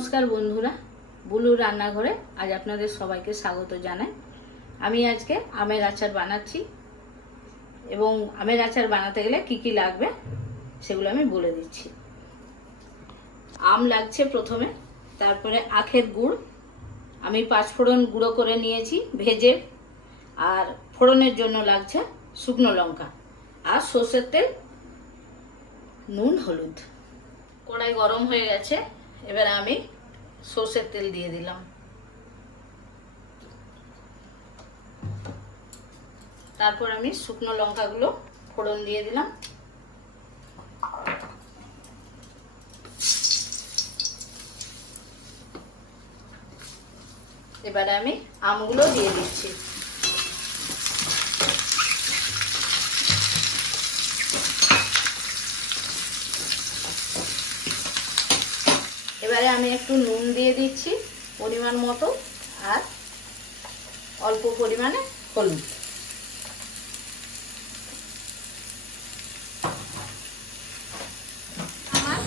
নমস্কার বন্ধুরা, বুলুর রান্নাঘরে আজ আপনাদের সবাইকে স্বাগত জানাই। আমি আজকে আমের আচার বানাচ্ছি এবং আমের আচার বানাতে গেলে কি কি লাগবে সেগুলো আমি বলে দিচ্ছি। আম লাগছে প্রথমে, তারপরে আখের গুড়, আমি 5 ফোড়ন গুঁড়ো করে নিয়েছি ভেজে, আর ফোড়নের জন্য লাগছে শুকনো লঙ্কা আর সর্ষের তেল, নুন, হলুদ। কড়াই গরম হয়ে গেছে, এবারে আমি সর্ষের তেল দিয়ে দিলাম। তারপর আমি শুকনো লঙ্কাগুলো ফোড়ন দিয়ে দিলাম। এবারে আমি আমগুলো দিয়ে দিচ্ছি। এবারে আমি একটু নুন দিয়ে দিচ্ছি পরিমাণ মতো, আর অল্প পরিমাণে হলুদ। আমার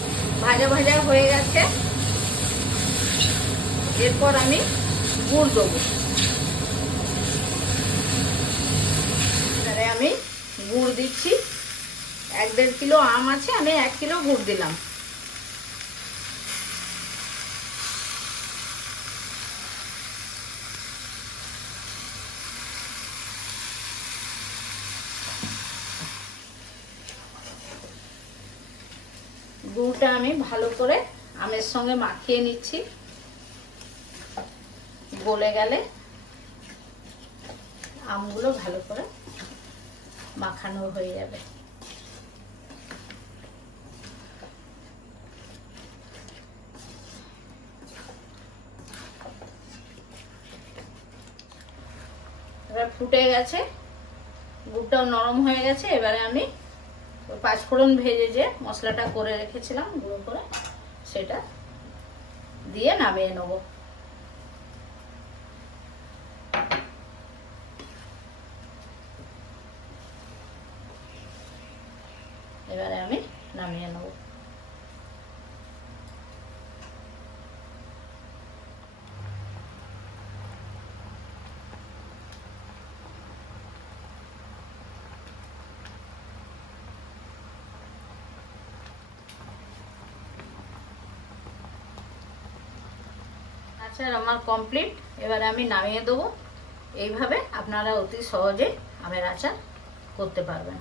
ভাজা ভাজা হয়ে গেছে, এরপর আমি গুড় দেবো। এবারে আমি গুড় দিচ্ছি। 1-1.5 কিলো আম আছে, আমি 1 কিলো গুড় দিলাম। গুড়টা আমি ভালো করে আমের সঙ্গে মাখিয়ে নিচ্ছি। গলে গেলে আমগুলো ভালো করে মাখানো হয়ে যাবে। এবার ফুটে গেছে, গুড়টাও নরম হয়ে গেছে। এবারে আমি 5 ফোড়ন ভেজে যে মশলাটা করে রেখেছিলাম গুঁড়ো করে, সেটা দিয়ে নামিয়ে নেব। এবারে আমি নামিয়ে নেব। আচার আমার কমপ্লিট, এবারে আমি নামিয়ে দেবো। এইভাবে আপনারা অতি সহজে আমের আচার করতে পারবেন।